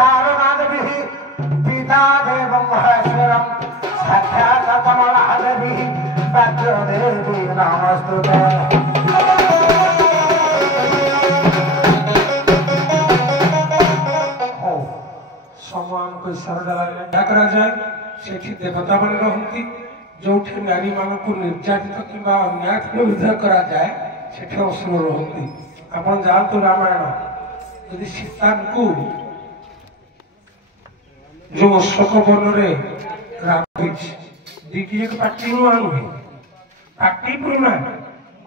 Sarva ब्रह्मादिभिः पिता देवं महेश्वरं साक्षात् कमलादिभिः वज्रदेवी नमस्तुते। सम्मान को इशारा करा जाए सेठी देवता मान रहती जो नारी मान को निर्यातित किंवा अन्याय विरोध करा जाए सेठी असुर रहती। आपण जानतु रामायण यदि सीता को जो अशोक वन में दीटी पार्टी नुआ नुहे पार्टी पुराना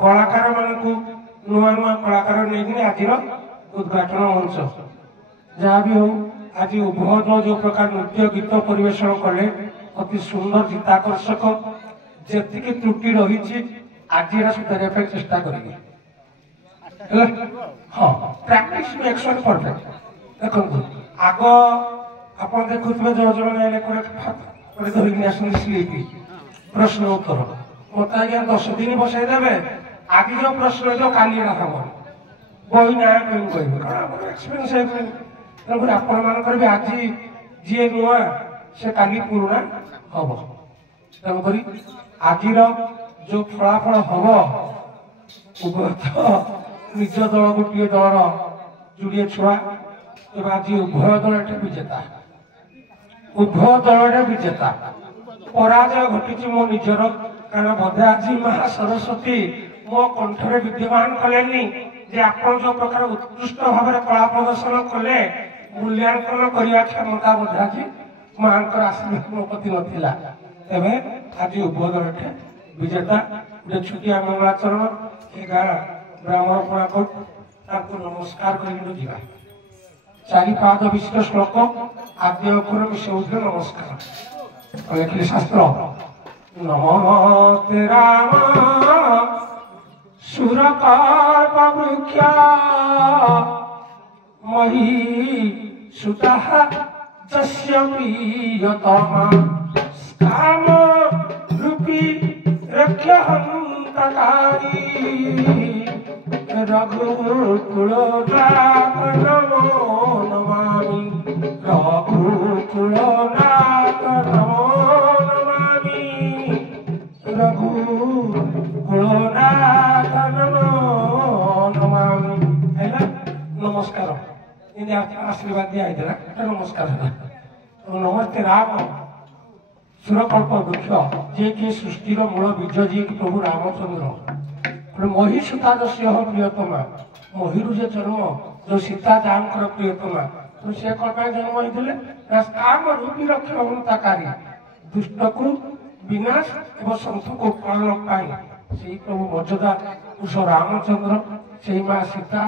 कलाकार मान को नुआ नुआ कलाकार नहीं आज उद्घाटन मंच जहाँ भी हो आज उभय दल जो प्रकार नृत्य गीत परिवेशन कले अति सुंदर चित्ताकर्षक जी त्रुटि रही आज सुधार चेष्टा करेंगे। हाँ प्रैक्टिस मेक्स वन परफेक्ट। देखो आग आप देखुए जज मैंने धरिकी आसने स्लीप प्रश्न उत्तर मत आज्ञा 10 दिन बसाई देवे आज जो प्रश्न जो काली हम बही ना कह एक्सपीरियंस तेनाली आपण मान आज जी नुआ से काली पुराना हम तेणुक आज जो फलाफल हम निज दल गोटे दलर जोड़े छुआ आज उभय दल विजेता उभय दल विजेता पराजय घटी मो निजर कारण बोधे आज महा सरस्वती मो कंठरे विद्यमान कले आप जो प्रकार उत्कृष्ट भाव कला प्रदर्शन कले मूल्यांकन करने क्षमता बोधे आज माँ आशीर्वाद मो प्रति नाला तेरे आज उभय दल विजेता गोटे छुटिया मंगलाचरण ये गाँ ब्राह्मण पणाकोट नमस्कार कर चारिपाद विशिष्ट श्लोक आद्य अक्षर मिशे नमस्कार लिखिले शास्त्र नमस्ते राम सुरकल्पवृक्षा मही सुतः जस्य प्रियतमा काम रूपी रक्षहन्तकारी रघुकुल नमो नमामि रघुकुल नमो नमामि रघुकुल नमो नमामि नमस्कार आशीर्वाद दिया नमस्कार नमस्ते राम सुरकल्प वृक्ष जे कि सृष्टि मूल बीज जी प्रभु रामचंद्र मही सुता प्रियतमा महीरु जे जन्म जो सीता जाकर प्रियतमा तो सी कौन जन्म होते काम रूपी रक्षाकारी दुष्ट को विनाश एवं संत को पालन से प्रभु मर्यादा पुरुष रामचंद्र से माँ सीता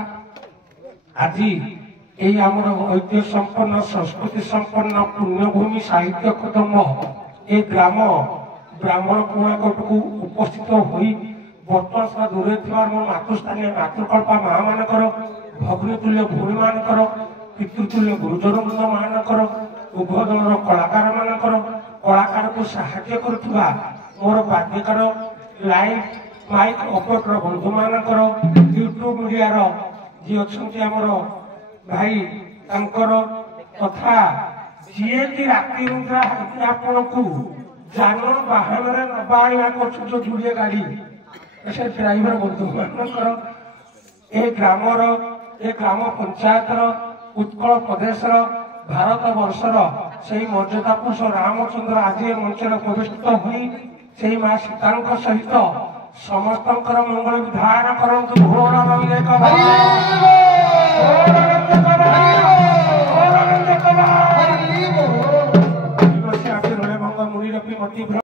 आज यही आमर ऐतिह्य संपन्न संस्कृति संपन्न पुण्यभूमि साहित्य कदम ए ग्राम ब्राह्मण कोणाकोट को उपस्थित होई बर्तमान सुधा दूरे मो मातृस्थानीय मातृकल्पा माँ मानकर भग्नितुल्य भूमि मानकर पितृतुल्य गुरुजन वृंद मानकर उभय दलर कलाकार मानकर कलाकार को साहाय्य करुवा मोर बाध्यकार लाइव माइक ऑपरेटर बंधु मानकर यूट्यूब मीडिया जी अच्छा आमर भाई तथा जी कि राति आपण को जान बाहन नवा आना कर जुड़े गाड़ी से ड्राइवर बंधु मानकर ए ग्राम पंचायत उत्कल प्रदेश भारत वर्षर से मर्यादा पुरुष रामचंद्र आज मंचर प्रवेशित हुई से माँ सीता सहित समस्त मंगल विधान करंतु घोर